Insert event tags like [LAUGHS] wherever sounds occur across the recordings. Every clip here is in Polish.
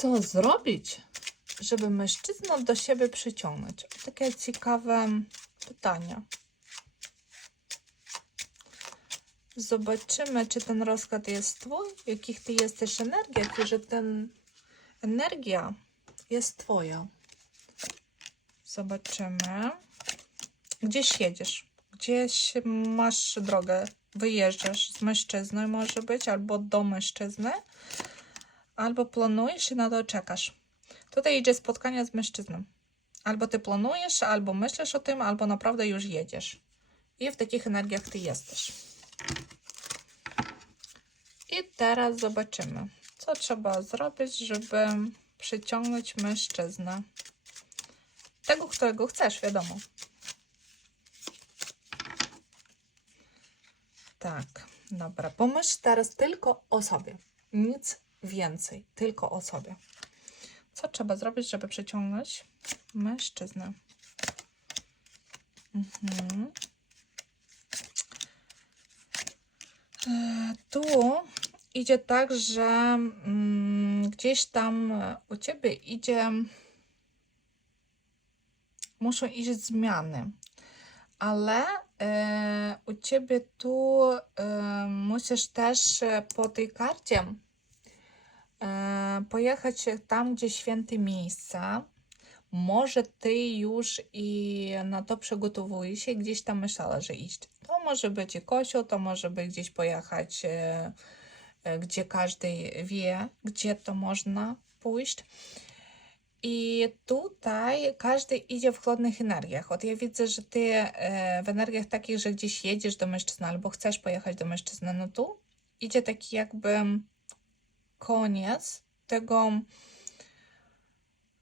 Co zrobić, żeby mężczyznę do siebie przyciągnąć? Takie ciekawe pytanie. Zobaczymy, czy ten rozkład jest twój, jakich ty jesteś energiach i że ten energia jest twoja. Zobaczymy. Gdzieś jedziesz, gdzieś masz drogę, wyjeżdżasz z mężczyzną, może być, albo do mężczyzny, albo planujesz i na to czekasz. Tutaj idzie spotkanie z mężczyzną. Albo ty planujesz, albo myślisz o tym, albo naprawdę już jedziesz. I w takich energiach ty jesteś. I teraz zobaczymy, co trzeba zrobić, żeby przyciągnąć mężczyznę. Tego, którego chcesz, wiadomo. Tak, dobra. Pomyśl teraz tylko o sobie. Nic więcej, tylko o sobie. Co trzeba zrobić, żeby przyciągnąć mężczyznę? Mhm. E, Tu idzie tak, że mm, gdzieś tam u ciebie idzie, muszą iść zmiany, ale e, u ciebie tu e, musisz też po tej karcie pojechać tam, gdzie święte miejsca. Może ty już i na to przygotowujesz się, gdzieś tam myślała, że iść. To może być i kościół, to może być gdzieś pojechać, e, e, gdzie każdy wie, gdzie to można pójść. I tutaj każdy idzie w chłodnych energiach. Od ja widzę, że ty e, w energiach takich, że gdzieś jedziesz do mężczyzny albo chcesz pojechać do mężczyzny, no tu idzie taki jakby koniec tego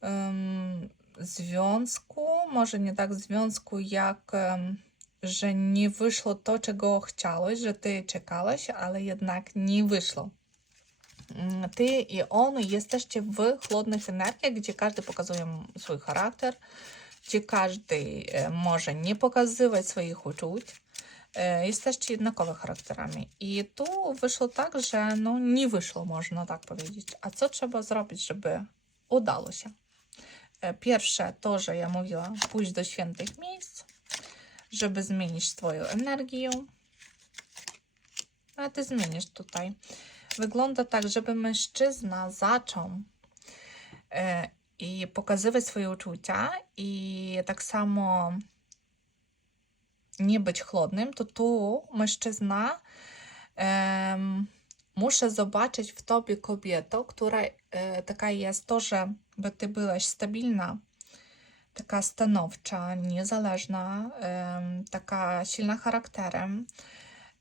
em, związku, może nie tak związku, jak em, że nie wyszło to, czego chciałeś, że ty czekałeś, ale jednak nie wyszło. Mm, Ty i on jesteście w chłodnych energiach, gdzie każdy pokazuje swój charakter, gdzie każdy e, może nie pokazywać swoich uczuć. E, Jesteście jednakowe charakterami. I tu wyszło tak, że no nie wyszło, można tak powiedzieć. A co trzeba zrobić, żeby udało się? E, Pierwsze to, że ja mówiła, pójść do świętych miejsc, żeby zmienić swoją energię. A ty zmienisz tutaj. Wygląda tak, żeby mężczyzna zaczął e, i pokazywać swoje uczucia i tak samo nie być chłodnym, to tu mężczyzna em, muszę zobaczyć w tobie kobietę, która e, taka jest to, że by ty byłaś stabilna, taka stanowcza, niezależna, em, taka silna charakterem.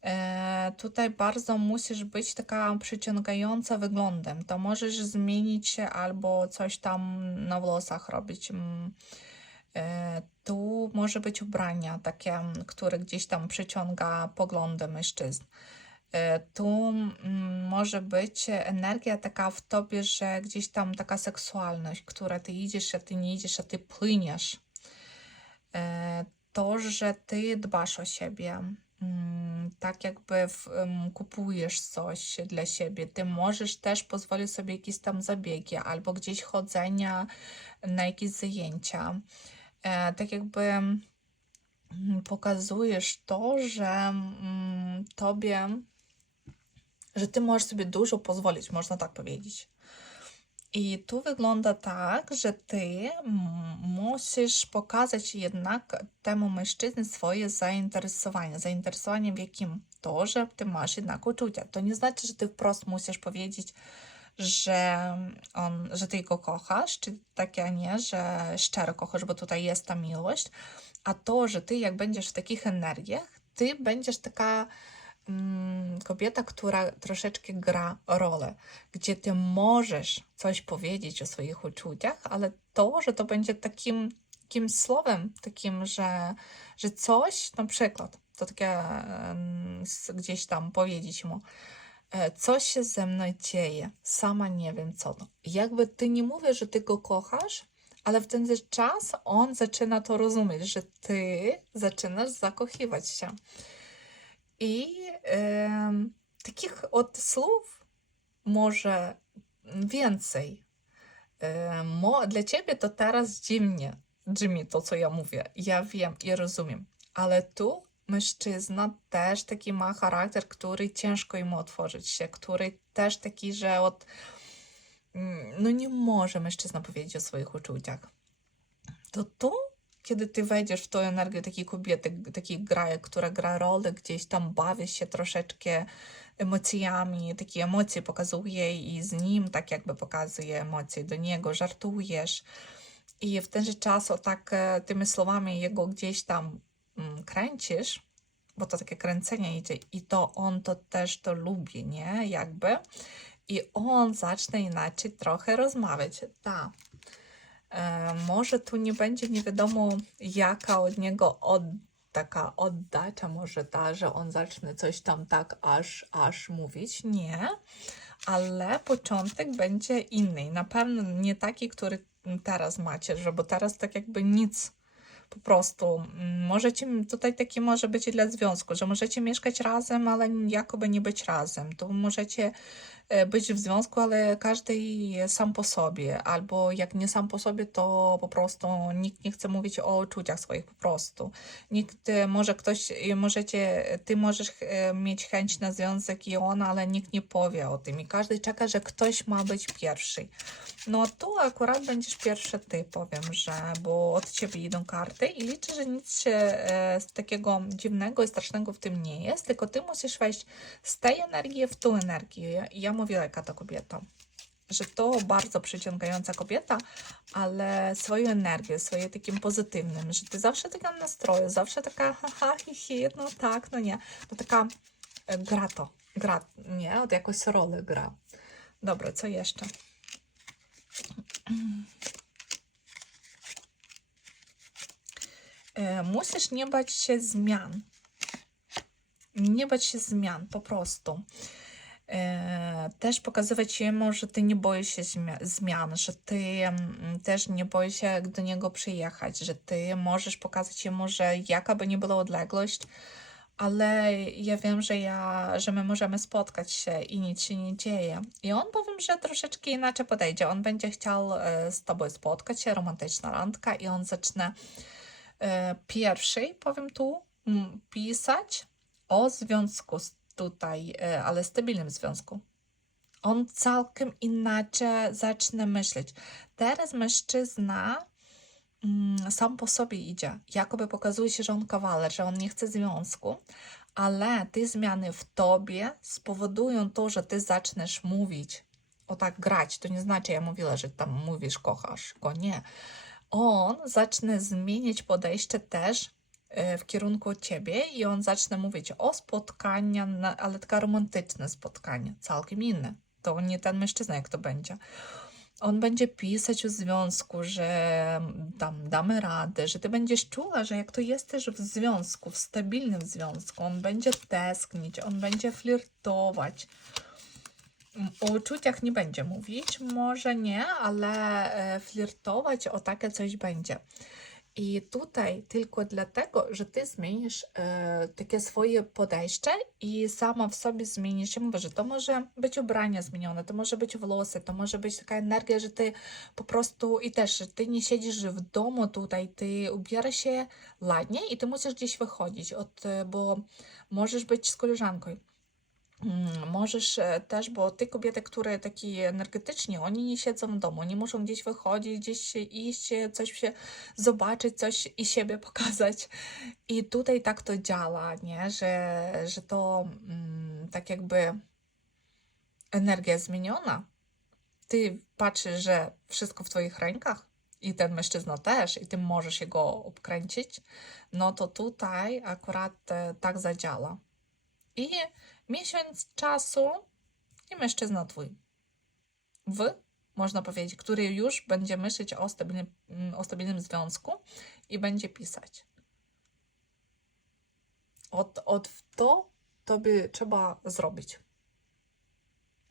E, tutaj bardzo musisz być taka przyciągająca wyglądem. To możesz zmienić się albo coś tam na włosach robić. Może być ubrania takie, które gdzieś tam przyciąga poglądy mężczyzn. E, Tu mm, może być energia taka w tobie, że gdzieś tam taka seksualność, która ty idziesz, a ty nie idziesz, a ty płyniesz. E, To, że ty dbasz o siebie, mm, tak jakby w, kupujesz coś dla siebie. Ty możesz też pozwolić sobie jakieś tam zabiegi albo gdzieś chodzenia na jakieś zajęcia. E, tak jakby mm, pokazujesz to, że mm, tobie, że ty możesz sobie dużo pozwolić, można tak powiedzieć. I tu wygląda tak, że ty mm, musisz pokazać jednak temu mężczyznie swoje zainteresowanie. Zainteresowanie w jakim? To, że ty masz jednak uczucia. To nie znaczy, że ty wprost musisz powiedzieć, że, on, że ty go kochasz, czy takie, a nie, że szczero kochasz, bo tutaj jest ta miłość. A to, że ty jak będziesz w takich energiach, ty będziesz taka mm, kobieta, która troszeczkę gra rolę, gdzie ty możesz coś powiedzieć o swoich uczuciach, ale to, że to będzie takim, takim słowem, takim, że, że coś, na przykład, to takie s- gdzieś tam powiedzieć mu, e, coś się ze mną dzieje, sama nie wiem co. Jakby ty nie mówisz, że ty go kochasz, ale w ten czas on zaczyna to rozumieć, że ty zaczynasz zakochiwać się. I em, takich od słów może więcej e, mo, dla ciebie to teraz dziwnie brzmi to, co ja mówię. Ja wiem i rozumiem, ale tu mężczyzna też taki ma charakter, który ciężko im otworzyć się, który też taki, że od, mm, no nie może mężczyzna powiedzieć o swoich uczuciach. To tu, kiedy ty wejdziesz w tą energię takiej kobiety, takiej graje, która gra rolę, gdzieś tam bawi się troszeczkę emocjami, takie emocje pokazuje i z nim tak jakby pokazuje emocje do niego, żartujesz i w ten że czas o tak e, tymi słowami jego gdzieś tam kręcisz, bo to takie kręcenie idzie i to on to też to lubi, nie? Jakby. I on zacznie inaczej trochę rozmawiać. Tak. E, może tu nie będzie nie wiadomo jaka od niego od, taka oddacza może ta, że on zacznie coś tam tak aż, aż mówić. Nie, ale początek będzie inny. Na pewno nie taki, który teraz macie, że bo teraz tak jakby nic po prostu. mm, Możecie, tutaj taki może być i dla związku, że możecie mieszkać razem, ale jakoby nie być razem. Tu możecie być w związku, ale każdy sam po sobie, albo jak nie sam po sobie, to po prostu nikt nie chce mówić o uczuciach swoich po prostu. Nikt, e, może ktoś, e, możecie, ty możesz e, mieć chęć na związek i on, ale nikt nie powie o tym i każdy czeka, że ktoś ma być pierwszy. No tu akurat będziesz pierwszy ty, powiem, że, bo od ciebie idą karty i liczę, że nic się e, takiego dziwnego i strasznego w tym nie jest, tylko ty musisz wejść z tej energii w tą energię. Ja mówiła, jaka to kobieta. Że to bardzo przyciągająca kobieta, ale swoją energię, swoje takim pozytywnym, że ty zawsze taka nastroju, zawsze taka haha, hi, hi, no tak, no nie. No taka e, gra to, gra, nie? Od jakoś rolę gra. Dobra, co jeszcze? E, Musisz nie bać się zmian. Nie bać się zmian, po prostu. E, Też pokazywać jemu, że ty nie boisz się zmia- zmian, że ty mm, też nie boisz się do niego przyjechać, że ty możesz pokazać jemu, że jaka by nie była odległość, ale ja wiem, że, ja, że my możemy spotkać się i nic się nie dzieje. I on powiem, że troszeczkę inaczej podejdzie. On będzie chciał e, z tobą spotkać się, romantyczna randka i on zacznie pierwszy, powiem tu, pisać o związku z tutaj, e, ale stabilnym związku. On całkiem inaczej zacznie myśleć. Teraz mężczyzna mm, sam po sobie idzie. Jakoby pokazuje się, że on kawaler, że on nie chce związku, ale te zmiany w tobie spowodują to, że ty zaczniesz mówić, o tak grać. To nie znaczy, ja mówiła, że tam mówisz, kochasz go. Nie. On zacznie zmieniać podejście też w kierunku ciebie i on zacznie mówić o spotkania, na- ale taka romantyczne spotkania, całkiem inne. To nie ten mężczyzna, jak to będzie on będzie pisać o związku, że tam damy radę, że ty będziesz czuła, że jak to jesteś w związku, w stabilnym związku, on będzie tęsknić, on będzie flirtować. O uczuciach nie będzie mówić, może nie, ale e, flirtować o takie coś będzie. I tutaj tylko dlatego, że ty zmienisz e, takie swoje podejście i sama w sobie zmienisz. Ja mówię, że to może być ubrania zmienione, to może być włosy, to może być taka energia, że ty po prostu i też, że ty nie siedzisz w domu tutaj, ty ubierasz się ładnie i ty musisz gdzieś wychodzić, od, e, bo możesz być z koleżanką. Mm, Możesz e, też, bo ty kobiety, które takie energetycznie, oni nie siedzą w domu, nie muszą gdzieś wychodzić, gdzieś iść, e, coś się zobaczyć, coś i siebie [LAUGHS] pokazać. I tutaj tak to działa, nie? Że, że to mm, tak jakby energia zmieniona. Ty patrzysz, że wszystko w twoich rękach i ten mężczyzna też, i ty możesz się go obkręcić, no to tutaj akurat e, tak zadziała. I miesiąc czasu i mężczyzna twój. W, można powiedzieć, który już będzie myśleć o stabilnym, mm, o stabilnym związku i będzie pisać. Od, od to tobie trzeba zrobić.